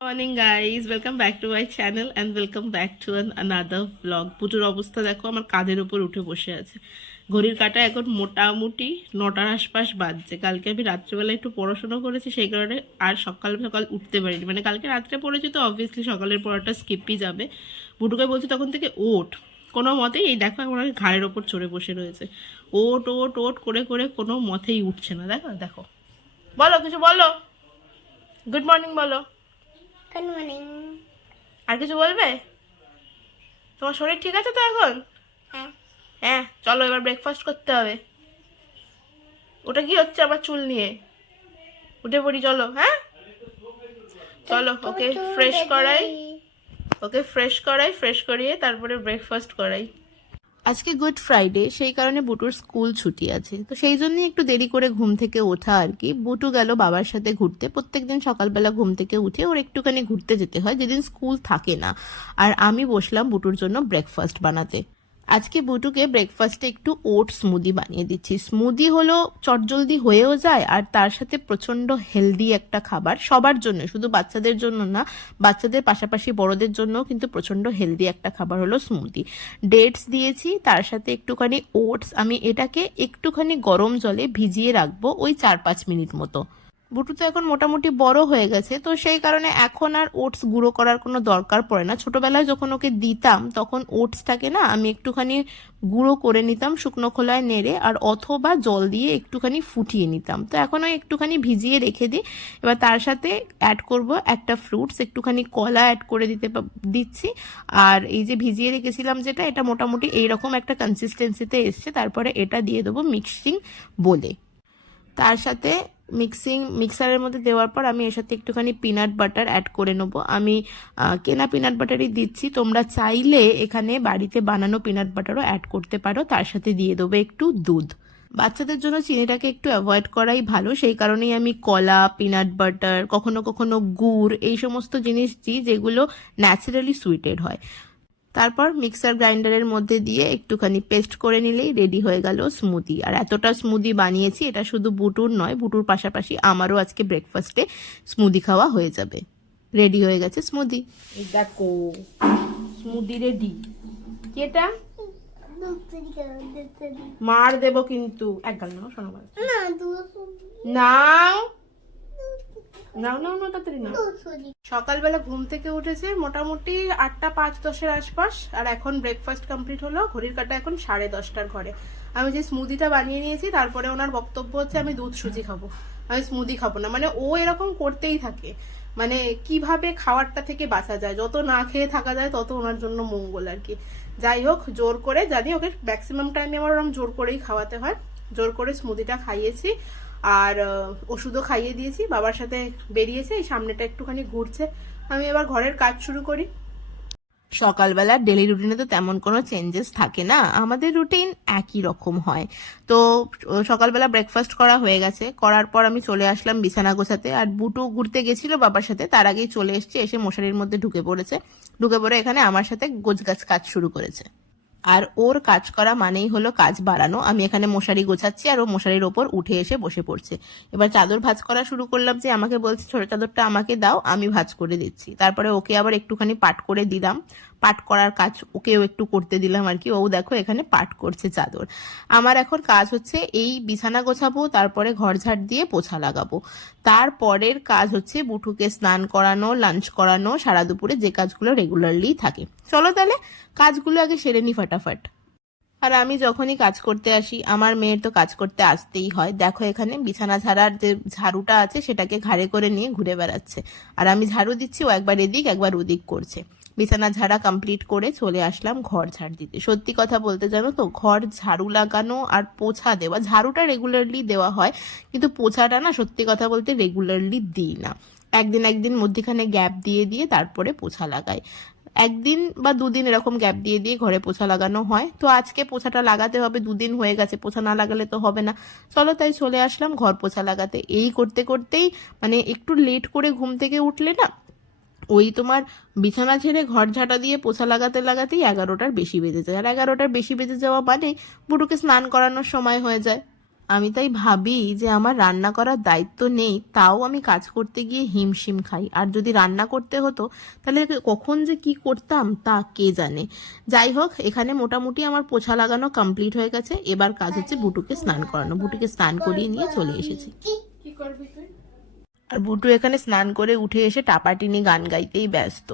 Morning guys, welcome back to my channel and welcome back to another blog. পুজোর অবস্থা দেখো, আমার কাঁধের উপর উঠে বসে আছে। ঘড়ির কাঁটা এখন মোটামুটি 9টার আশপাশ বাজছে। কালকে আমি রাত্রেবেলা একটু পড়াশোনা করেছি, সেই কারণে আর সকাল সকাল উঠতে পারিনি। মানে কালকে রাত্রে পড়েছি তো অবভিয়াসলি সকালের পড়াটা স্কিপই যাবে। বুটুকে বলছি তখন থেকে ওঠ, কোনো মতেই এই দেখো এখন ঘাড়ের ওপর চড়ে বসে রয়েছে। ওট ওট ওট করে করে কোনো মতেই উঠছে না। দেখো দেখো, বলো কিছু বলো, গুড মর্নিং বলো। Good morning. আর কিছু বলবে? তোমার শরীর ঠিক আছে তো এখন? হ্যাঁ। হ্যাঁ, চলো এবার ব্রেকফাস্ট করতে হবে। ওটা কি হচ্ছে আমার চুল নিয়ে? উঠে পড়ি চলো। হ্যাঁ চলো, ওকে ফ্রেশ করাই, ফ্রেশ করিয়ে তারপরে ব্রেকফাস্ট করাই। আজকে গুড ফ্রাইডে, সেই কারণে বুটুর স্কুল ছুটি আছে, তো সেই জন্যই একটু দেরি করে ঘুম থেকে ওঠা আর কি। বুটু গেল বাবার সাথে ঘুরতে। প্রত্যেকদিন সকালবেলা ঘুম থেকে উঠে ওর একটুখানি ঘুরতে যেতে হয় যেদিন স্কুল থাকে না। আর আমি বসলাম বুটুর জন্য ব্রেকফাস্ট বানাতে। আজকে বুটুকে ব্রেকফাস্টে একটু ওট স্মুদি বানিয়ে দিচ্ছি। স্মুদি হলো চটজলদি হয়েও যায়, আর তার সাথে প্রচন্ড হেলদি একটা খাবার সবার জন্য, শুধু বাচ্চাদের জন্য না, বাচ্চাদের পাশাপাশি বড়দের জন্য কিন্তু প্রচন্ড হেলদি একটা খাবার হলো স্মুদি। ডেটস দিয়েছি, তার সাথে একটুখানি ওটস। আমি এটাকে একটুখানি গরম জলে ভিজিয়ে রাখবো ওই 4-5 মিনিট মতো। বুটু তো এখন মোটামুটি বড় হয়ে গেছে, তো সেই কারণে এখন আর ওটস গুঁড়ো করার কোনো দরকার পড়ে না। ছোটবেলায় যখন ওকে দিতাম তখন ওটসটাকে না আমি একটুখানি গুঁড়ো করে নিতাম শুকনো খোলায় নেড়ে, আর অথবা জল দিয়ে একটুখানি ফুটিয়ে নিতাম। তো এখন ওই একটুখানি ভিজিয়ে রেখে দিই। এবার তার সাথে অ্যাড করব একটা ফ্রুটস, একটুখানি কলা অ্যাড করে দিচ্ছি। আর এই যে ভিজিয়ে রেখেছিলাম যেটা, এটা মোটামুটি এইরকম একটা কনসিস্টেন্সিতে এসছে। তারপরে এটা দিয়ে দেবো মিক্সিং বলে। তার সাথে মিক্সারের মধ্যে দেওয়ার পর আমি এর সাথে একটুখানি পিনাট বাটার অ্যাড করে নেবো। আমি কেনা পিনাট বাটারই দিচ্ছি, তোমরা চাইলে এখানে বাড়িতে বানানো পিনাট বাটারও অ্যাড করতে পারো। তার সাথে দিয়ে দেবো একটু দুধ। বাচ্চাদের জন্য চিনিটাকে একটু অ্যাভয়েড করাই ভালো, সেই কারণেই আমি কলা, পিনাট বাটার, কখনো কখনো গুড়, এই সমস্ত জিনিস দিই যেগুলো ন্যাচারালি সুইটেড হয়। তারপর মিক্সার গ্রাইন্ডারের মধ্যে দিয়ে একটুখানি পেস্ট করে নিলেই রেডি হয়ে গেল স্মুদি। আর এতটা স্মুদি বানিয়েছি, এটা শুধু বুটুর নয়, বুটুর পাশাপাশি আমারও আজকে ব্রেকফাস্টে স্মুদি খাওয়া হয়ে যাবে। রেডি হয়ে গেছে স্মুদি। দেখো স্মুদি রেডি। কেটা মার দেব কিন্তু, এক গাল নাও শোনো, নাও নাও নাও না, তাড়াতাড়ি নাও। সকালবেলা ঘুম থেকে উঠেছে মোটামুটি 8টা 5-10-এর আশপাশ, আর এখন ব্রেকফাস্ট কমপ্লিট হলো। ঘড়ির কাঁটা এখন 10:30টার ঘরে। আমি যে স্মুদিটা বানিয়ে নিয়েছি, তারপরে ওনার বক্তব্য হচ্ছে আমি দুধ সুজি খাবো, আমি স্মুদি খাবো না। মানে ও এরকম করতেই থাকে, মানে কিভাবে খাওয়ারটা থেকে বাঁচা যায়, যত না খেয়ে থাকা যায় তত ওনার জন্য মঙ্গল আর কি। যাই হোক, জোর করে, জানি ওকে ম্যাক্সিমাম টাইমে আমার ওরকম জোর করেই খাওয়াতে হয়। জোর করে স্মুদিটা খাইয়েছি, আর ওষুধও খাইয়ে দিয়েছি। বাবার সাথে বেরিয়েছে, এই সামনেটা একটুখানি ঘুরছে। আমি এবার ঘরের কাজ শুরু করি। সকালবেলা ডেলি রুটিনে তো তেমন কোনো চেঞ্জেস থাকে না, আমাদের রুটিন একই রকম হয়। তো সকালবেলা ব্রেকফাস্ট করা হয়ে গেছে, করার পর আমি চলে আসলাম বিছানা গোছাতে। আর বুটু ঘুরতে গেছিল বাবার সাথে, তার আগেই চলে এসছে, এসে মশারির মধ্যে ঢুকে পড়েছে। ঢুকে পড়ে এখানে আমার সাথে গোছগাছ কাজ শুরু করেছে। আর ওর কাজ করা মানেই হলো কাজ বাড়ানো। আমি এখানে মশারি গোছাচ্ছি, আর ও মশারির ওপর উঠে এসে বসে পড়ছে। এবার চাদর ভাঁজ করা শুরু করলাম, যে আমাকে বলছে ছোট চাদরটা আমাকে দাও, আমি ভাঁজ করে দিচ্ছি। তারপরে ওকে আবার একটুখানি পাট করে দিলাম, পাট করার কাজ ওকেও একটু করতে দিলাম আর কি। ও দেখো এখানে পাট করছে চাদর। আমার এখন কাজ হচ্ছে এই বিছানা গোছাবো, তারপরে ঘর ঝাড় দিয়ে পোছা লাগাবো। তারপরের কাজ হচ্ছে বুটুকে স্নান করানো, লাঞ্চ করানো, সারা দুপুরে যে কাজগুলো রেগুলারলি থাকে। চলো তাহলে কাজগুলো আগে সেরে নি ফটাফট। আর আমি যখনই কাজ করতে আসি, আমার মেয়ের তো কাজ করতে আসতেই হয়। দেখো এখানে বিছানা ঝাড়ার যে ঝাড়ুটা আছে সেটাকে ঘাড়ে করে নিয়ে ঘুরে বেড়াচ্ছে, আর আমি ঝাড়ু দিচ্ছি, ও একবার এদিক একবার ওদিক করছে। বিছানা ঝাড়া কমপ্লিট করে চলে আসলাম ঘর ঝাড় দিতে। সত্যি কথা বলতে জানো তো, ঘর ঝাড়ু লাগানো আর পোছা দেওয়া, ঝাড়ুটা রেগুলারলি দেওয়া হয়, কিন্তু পোছাটা না সত্যি কথা বলতে রেগুলারলি দিই না। একদিন একদিন মধ্যখানে গ্যাপ দিয়ে দিয়ে তারপরে পোছা লাগাই। একদিন বা দুদিন এরকম গ্যাপ দিয়ে দিয়ে ঘরে পোছা লাগানো হয়। তো আজকে পোছাটা লাগাতে হবে, 2 দিন হয়ে গেছে, পোছা না লাগালে তো হবে না। চলো তাই চলে আসলাম ঘর পোছা লাগাতে। এই করতে করতেই মানে একটু লেট করে ঘুম থেকে উঠলে না, ওই তোমার বিছানা ছেড়ে ঘর ঝাঁটা দিয়ে পোছা লাগাতে লাগাতেই 11টার বেশি বেজে যায়। আর 11টার বেশি বেজে যাওয়া মানে বুড়োকে স্নান করানোর সময় হয়ে যায়। আমি তাই ভাবি যে আমার রান্না করার দায়িত্ব নেই, তাও আমি কাজ করতে গিয়ে হিমশিম খাই। আর যদি রান্না করতে হতো তাহলে কখন যে কি করতাম তা কে জানে। যাই হোক, এখানে মোটামুটি আমার পোছা লাগানো কমপ্লিট হয়ে গেছে। এবার কাজ হচ্ছে বুটুকে স্নান করানো। বুটুকে স্নান করিয়ে নিয়ে চলে এসেছি। কি করবি তুই? আর বুটু এখানে স্নান করে উঠে এসে টাপাটিনি গান গাইতেই ব্যস্ত।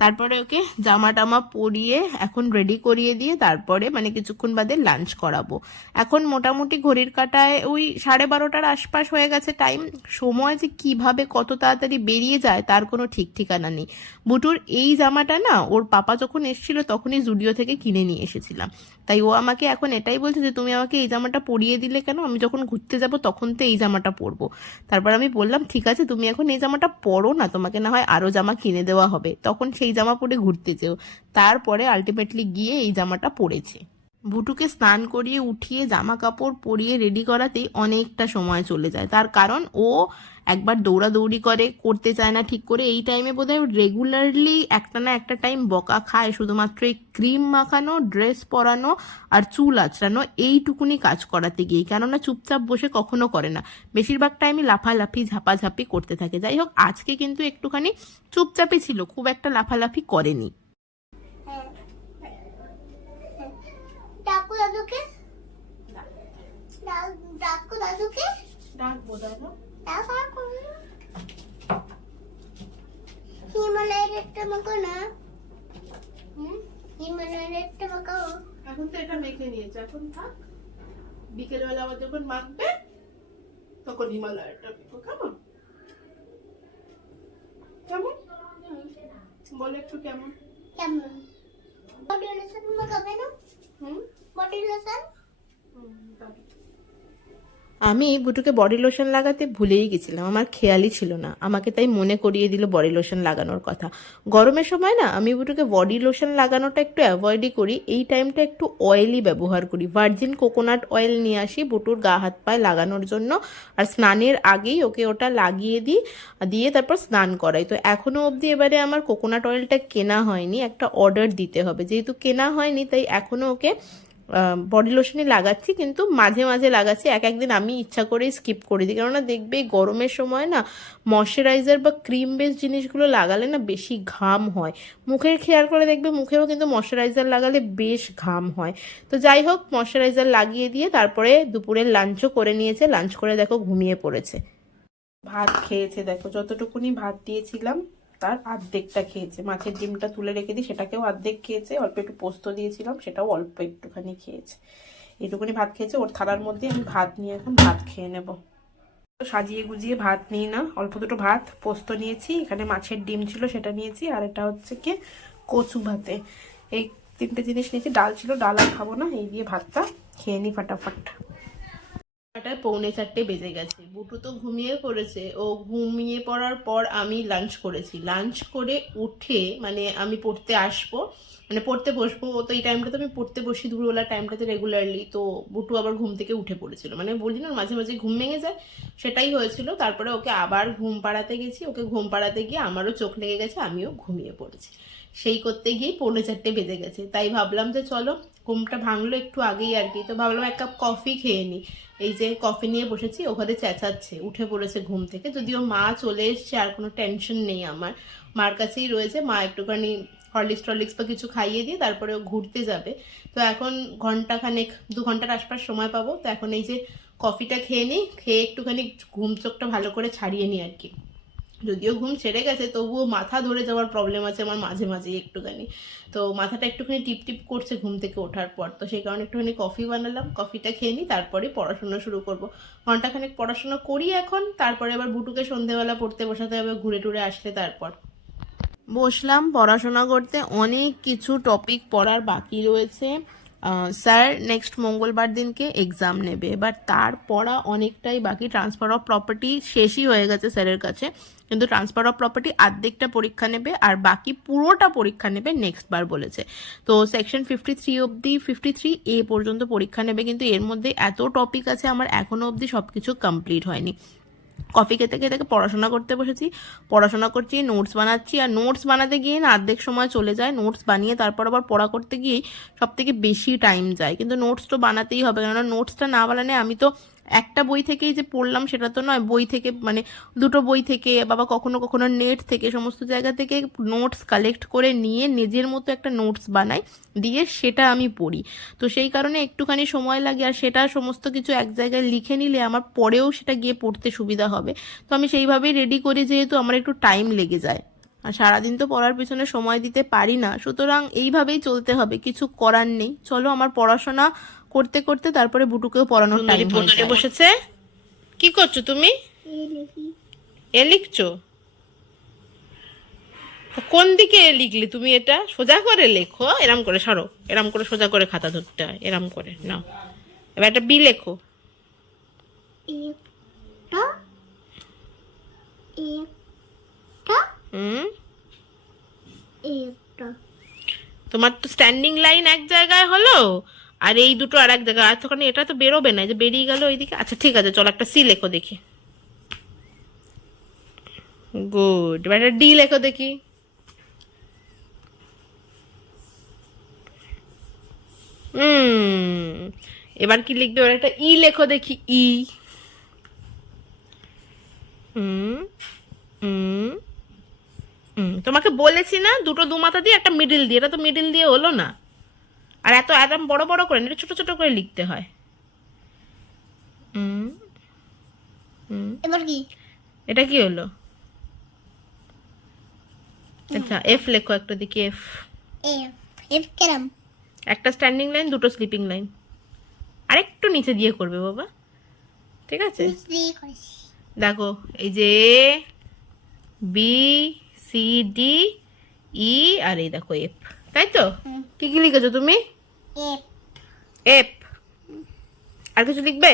তারপরে ওকে জামা টামা পরিয়ে এখন রেডি করিয়ে দিয়ে তারপরে মানে কিছুক্ষণ বাদে লাঞ্চ করাবো। এখন মোটামুটি ঘড়ির কাঁটায় ওই 12:30টার আশপাশ হয়ে গেছে টাইম। সময় যে কিভাবে কত তাড়াতাড়ি বেরিয়ে যায় তার কোনো ঠিক ঠিকানা নেই। বুটুর এই জামাটা না ওর পাপা যখন এসেছিল তখনই জুডিও থেকে কিনে নিয়ে এসেছিলাম। তাই ও আমাকে এখন এটাই বলছে যে তুমি আমাকে এই জামাটা পরিয়ে দিলে কেন, আমি যখন ঘুরতে যাব তখন তো এই জামাটা পরবো। তারপর আমি বললাম ঠিক আছে তুমি এখন এই জামাটা পরো না, তোমাকে না হয় আরো জামা কিনে দেওয়া হবে, তখন সেই জামা পরে ঘুরতে যেও। তারপরে আলটিমেটলি গিয়ে এই জামাটা পরেছে। বুটুকে স্নান করিয়ে উঠিয়ে জামা কাপড় পরিয়ে রেডি করাতেই অনেকটা সময় চলে যায়। তার কারণ ও একবার দৌড়াদৌড়ি করতে চায় না ঠিক করে। এই টাইমে বোধহয় রেগুলারলি একটা না একটা টাইম বকা খায় শুধুমাত্র এই ক্রিম মাখানো, ড্রেস পরানো আর চুল আঁচড়ানো এইটুকুনি কাজ করাতে গিয়ে। কেননা চুপচাপ বসে কখনো করে না, বেশিরভাগ টাইমই লাফালাফি ঝাপাঝাপি করতে থাকে। যাই হোক, আজকে কিন্তু একটুখানি চুপচাপই ছিল, খুব একটা লাফালাফি করেনি। হ্যাঁ। ডাকু দাদুকে ডাকু দাদুকে ডাকবো দাদা। ডাকু হিমালয়ের একটা মাখো না। হিমালয়ের একটা মাখাও। এখন তো এটা মেখে নিয়েছে, এখন থাক, বিকেলবেলা আবার যখন মাখবে তখন হিমালয়টা মেখো। কেমন কেমন বলো একটু কেমন কেমন বডি লোশন মাখাবে না? Body lotion. আমি বুটুকে বডি লোশন লাগাতে ভুলেই গেছিলাম, আমার খেয়ালই ছিল না। আমাকে তাই মনে করিয়ে দিল বডি লোশন লাগানোর কথা। গরমের সময় না আমি বুটুকে বডি লোশন লাগানোটা একটু অ্যাভয়েডই করি। এই টাইমটা একটু অয়েলই ব্যবহার করি, ভার্জিন কোকোনাট অয়েল নিয়ে আসি বুটুর গা হাত পায়ে লাগানোর জন্য। আর স্নানের আগেই ওকে ওটা লাগিয়ে দিয়ে তারপর স্নান করাই। তো এখনো অবধি এবারে আমার কোকোনাট অয়েলটা কেনা হয়নি, একটা অর্ডার দিতে হবে। যেহেতু কেনা হয়নি তাই এখনো ওকে বডি লোশনই লাগাচ্ছি, কিন্তু মাঝে মাঝে লাগাচ্ছি। একদিন আমি ইচ্ছা করেই স্কিপ করে দিই, কেননা দেখবে এই গরমের সময় না ময়শ্চারাইজার বা ক্রিম বেস জিনিসগুলো লাগালে না বেশি ঘাম হয়। মুখের খেয়াল করে দেখবে মুখেও কিন্তু ময়শ্চারাইজার লাগালে বেশ ঘাম হয়। তো যাই হোক, ময়শ্চারাইজার লাগিয়ে দিয়ে তারপরে দুপুরের লাঞ্চও করে নিয়েছে। লাঞ্চ করে দেখো ঘুমিয়ে পড়েছে। ভাত খেয়েছে, দেখো যতটুকুনি ভাত দিয়েছিলাম তার অর্ধেকটা খেয়েছে। মাছের ডিমটা তুলে রেখে দিই, সেটাকেও অর্ধেক খেয়েছে। অল্প একটু পোস্ত দিয়েছিলাম, সেটাও অল্প একটুখানি খেয়েছে। এইটুকুনি ভাত খেয়েছে। ওর থালার মধ্যে আমি ভাত নিয়ে এখন ভাত খেয়ে নেব। সাজিয়ে গুজিয়ে ভাত নিই না, অল্প দুটো ভাত, পোস্ত নিয়েছি, এখানে মাছের ডিম ছিল সেটা নিয়েছি, আর এটা হচ্ছে কি কচু ভাতে। এই তিনটে জিনিস নিয়েছি। ডাল ছিল, ডাল আর খাবো না, এই দিয়ে ভাতটা খেয়ে নিই ফাটাফাট। 3:45 বেজে গেছে। বুটু তো ঘুমিয়ে পড়েছে। ও ঘুমিয়ে পড়ার পর আমি লাঞ্চ করেছি। লাঞ্চ করে উঠে মানে আমি পড়তে আসবো, মানে পড়তে বসবো। ও তো এই টাইমটাতে আমি পড়তে বসি দুপুরবেলা টাইমটাতে রেগুলারলি। তো বুটু আবার ঘুম থেকে উঠে পড়েছিল, মানে বলি না মাঝে মাঝে ঘুম ভেঙে যায়, সেটাই হয়েছিল। তারপরে ওকে আবার ঘুম পাড়াতে গেছি। ওকে ঘুম পাড়াতে গিয়ে আমারও চোখ লেগে গেছে, আমিও ঘুমিয়ে পড়েছি। সেই করতে গিয়েই 3:45 বেজে গেছে। তাই ভাবলাম যে চলো, ঘুমটা ভাঙলো একটু আগেই আর কি, তো ভাবলাম এক কাপ কফি খেয়ে নিই। এই যে কফি নিয়ে বসেছি, ওখানে চেঁচাচ্ছে, উঠে পড়েছে ঘুম থেকে। যদিও মা চলে এসছে, আর কোনো টেনশন নেই আমার, মার কাছেই রয়েছে। মা একটুখানি হরলিক্স বা কিছু খাইয়ে দিয়ে তারপরে ও ঘুরতে যাবে। তো এখন ঘন্টাখানেক 2 ঘন্টার আশপাশ সময় পাবো। তো এখন এই যে কফিটা খেয়ে নিই, খেয়ে একটুখানি ঘুম চোখটা ভালো করে ছাড়িয়ে নিই আর কি। যদিও ঘুম ছেড়ে গেছে, তবুও মাথা ধরে যাওয়ার প্রবলেম আছে আমার মাঝে মাঝেই একটুখানি। তো মাথাটা একটুখানি টিপ টিপ করছে ঘুম থেকে ওঠার পর। তো সেই কারণে একটুখানি কফি বানালাম, কফিটা খেয়ে নিই, তারপরে পড়াশোনা শুরু করব। ঘন্টাখানেক পড়াশোনা করি এখন, তারপরে আবার বুটুকে সন্ধেবেলা পড়তে বসাতে হবে, ঘুরে টুরে আসলে তারপর বসলাম পড়াশোনা করতে। অনেক কিছু টপিক পড়ার বাকি রয়েছে। স্যার নেক্সট মঙ্গলবার দিনকে এক্সাম নেবে, এবার তার পড়া অনেকটাই বাকি। ট্রান্সফার অফ প্রপার্টি শেষই হয়ে গেছে স্যারের কাছে, কিন্তু ট্রান্সফার অফ প্রপার্টি অর্ধেকটা পরীক্ষা নেবে আর বাকি পুরোটা পরীক্ষা নেবে নেক্সট বার বলেছে। তো সেকশন 53 অবধি 53A পর্যন্ত পরীক্ষা নেবে, কিন্তু এর মধ্যে এত টপিক আছে আমার এখনো অবধি সবকিছু কমপ্লিট হয়নি। কফি খেতে খেতে পড়াশোনা করতে বসেছি, পড়াশোনা করছি, নোটস বানাচ্ছি। আর নোটস বানাতে গিয়ে না অর্ধেক সময় চলে যায়, নোটস বানিয়ে তারপর আবার পড়া করতে গিয়েই সব থেকে বেশি টাইম যায়। কিন্তু নোটস তো বানাতেই হবে, কেননা নোটসটা না বানালে আমি তো একটা বই থেকেই যে পড়লাম সেটা তো নয়, বই থেকে মানে দুটো বই থেকে, বাবা কখনো কখনো নেট থেকে, সমস্ত জায়গা থেকে নোটস কালেক্ট করে নিয়ে নিজের মতো একটা নোটস বানাই, দিয়ে সেটা আমি পড়ি। তো সেই কারণে একটুখানি সময় লাগে, আর সেটা সমস্ত কিছু এক জায়গায় লিখে নিলে আমার পরেও সেটা গিয়ে পড়তে সুবিধা হবে। তো আমি সেইভাবেই রেডি করি, যেহেতু আমার একটু টাইম লেগে যায়, আর সারাদিন তো পড়ার পিছনে সময় দিতে পারি না, সুতরাং এইভাবেই চলতে হবে, কিছু করার নেই। চলো, আমার পড়াশোনা করতে করতে তারপরে বুটুকেও পড়ানোর টাইম পড়তে বসেছে। কি করছো তুমি? এ লিখছো? কোন দিকে লিখলে তুমি? এটা সোজা করে লেখো, এরম করে সরো, এরম করে সোজা করে খাতা ধরতে হয়, এরম করে নাও। এবার একটা বি লেখো। তোমার তো স্ট্যান্ডিং লাইন এক জায়গায় হলো, আর এই দুটো আর এক জায়গায়। এতখানি এটা তো বেরোবে না, যে বেরিয়ে গেল ওইদিকে। আচ্ছা ঠিক আছে, চলো একটা সি লেখো দেখি। গুড। এবার একটা ডি লেখো দেখি। এবার কি লিখবে? এবার একটা ই লেখো দেখি। ই। তোমাকে বলেছি না, দুটো দু মাথা দিয়ে একটা মিডিল দিয়ে, এটা তো মিডিল দিয়ে হলো না। আর এত একদম বড় বড় করে, এটা ছোট ছোট করে লিখতে হয়। এবার কি? এটা কি হলো? আচ্ছা এফ লেখো একটা দেখি। এফ। এফ কেরাম? একটা স্ট্যান্ডিং লাইন, দুটো স্লিপিং লাইন, আরেকটু নিচে দিয়ে করবে বাবা, ঠিক আছে? দেখো এই যে বি সি ডি ই, আর এই দেখো এফ, তাই তো? কি কি লিখেছো তুমি? এফ। এফ। আর কিছু লিখবে?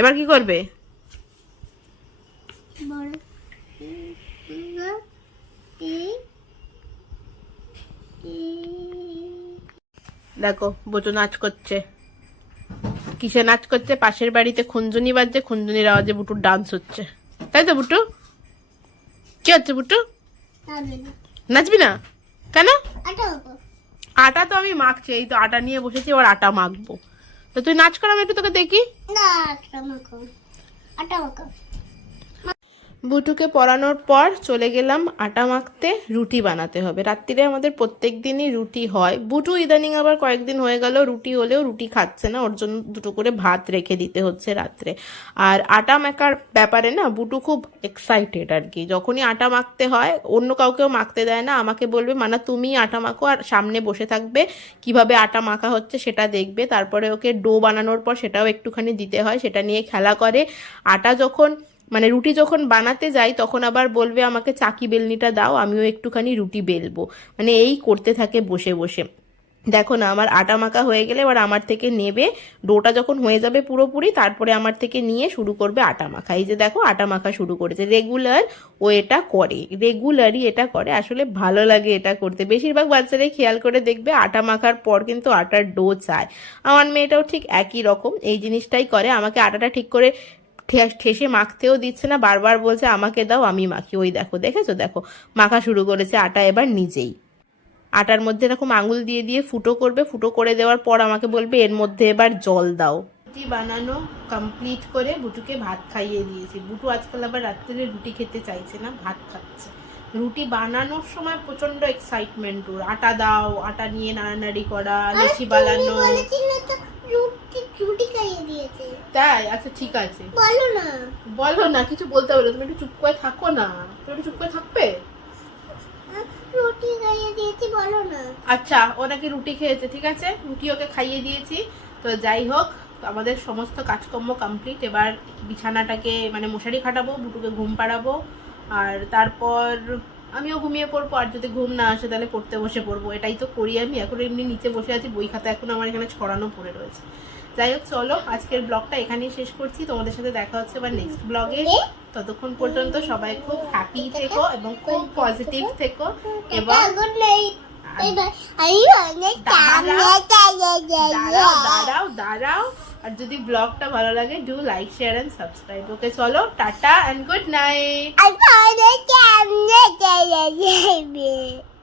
এবার কি করবে? দেখো বোচো নাচ করছে। কিসে নাচ করছে? পাশের বাড়িতে খুনজুনি বাজছে, খুনজুনির আওয়াজে বুটুর ডান্স হচ্ছে, তাই তো বুটু? কি হচ্ছে বুটু? নাচবি না কেন? আটা তো আমি মাখছি, এই তো আটা নিয়ে বসেছি, এবার আটা মাখবো। তো তুই নাচ কর, আমি একটু তোকে দেখি। না, আটা মাখো। বুটুকে পড়ানোর পর চলে গেলাম আটা মাখতে। রুটি বানাতে হবে, রাত্রিরে আমাদের প্রত্যেক দিনই রুটি হয়। বুটু ইদানিং আবার কয়েকদিন হয়ে গেল রুটি হলেও রুটি খাচ্ছে না, ওর জন্য দুটো করে ভাত রেখে দিতে হচ্ছে রাত্রে। আর আটা মাখার ব্যাপারে না বুটু খুব এক্সাইটেড আর কি। যখনই আটা মাখতে হয়, অন্য কাউকেও মাখতে দেয় না, আমাকে বলবে মানা তুমি আটা মাখো, আর সামনে বসে থাকবে, কিভাবে আটা মাখা হচ্ছে সেটা দেখবে। তারপরে ওকে ডো বানানোর পর সেটাও একটুখানি দিতে হয়, সেটা নিয়ে খেলা করে। আটা যখন মানে রুটি যখন বানাতে যাই তখন আবার বলবে আমাকে চাকি বেলনিটা দাও, আমিও একটুখানি রুটি বেলবো, মানে এই করতে থাকে বসে বসে। দেখো না, আমার আটা মাখা হয়ে গেলে এবার আমার থেকে নেবে, ডোটা যখন হয়ে যাবে পুরোপুরি, তারপরে আমার থেকে নিয়ে শুরু করবে আটা মাখা। এই যে দেখো আটা মাখা শুরু করেছে, রেগুলার ও এটা করে, রেগুলারই এটা করে। আসলে ভালো লাগে এটা করতে। বেশিরভাগ বাচ্চারাই খেয়াল করে দেখবে আটা মাখার পর কিন্তু আটার ডো চায়। আমার মেয়েটাও ঠিক একই রকম এই জিনিসটাই করে, আমাকে আটাটা ঠিক করে ঠেসে মাখতেও দিচ্ছে না, বারবার বলছে আমাকে দাও আমি মাখি। ওই দেখো, দেখেছো? দেখো মাখা শুরু করেছে আটা এবার নিজেই। আটার মধ্যে এরকম আঙুল দিয়ে দিয়ে ফুটো করবে, ফুটো করে দেওয়ার পর আমাকে বলবে এর মধ্যে এবার জল দাও। রুটি বানানো কমপ্লিট করে বুটুকে ভাত খাইয়ে দিয়েছি। বুটু আজকাল আবার রাত্রে রুটি খেতে চাইছে না, ভাত খাচ্ছে। রুটি বানানোর সময় প্রচন্ড এক্সাইটমেন্ট ওর, আটা দাও, আটা নিয়ে নাড়ানাড়ি করা, লুচি বানানো। রুটি খাইয়ে দিয়েছে তাই? আচ্ছা ঠিক আছে, বলো না। বলো না, কিছু বলতে হবে না, তুমি একটু চুপ করে থাকো না। তুমি একটু চুপ করে থাকবে? রুটি খাইয়ে দিয়েছি, বলো না। আচ্ছা ও নাকি রুটি খেয়েছে, ঠিক আছে, রুটি ওকে খাইয়ে দিয়েছি। তো যাই হোক, আমাদের সমস্ত কাজকর্ম কমপ্লিট। এবার বিছানাটাকে মানে মশারি খাটাবো, বুটুকে ঘুম পাড়াবো, আর তারপর আমিও ঘুমিয়ে পড়বো। আর যদি ঘুম না আসে তাহলে পড়তে বসে পড়বো, এটাই তো করি আমি। এখন এমনি নিচে বসে আছি, বই খাতা এখন আমার এখানে ছড়ানো পড়ে রয়েছে। যাই হোক, চলো আজকের ব্লগটা এখানেই শেষ করছি। তোমাদের সাথে দেখা হচ্ছে আবার নেক্সট ব্লগে। ততক্ষণ পর্যন্ত সবাই খুব হ্যাপি থেকো এবং খুব পজিটিভ থেকো। এবং দাঁড়াও, আর যদি ব্লগটা ভালো লাগে do like share and subscribe. Okay চলো, টাটা এন্ড গুড নাইট।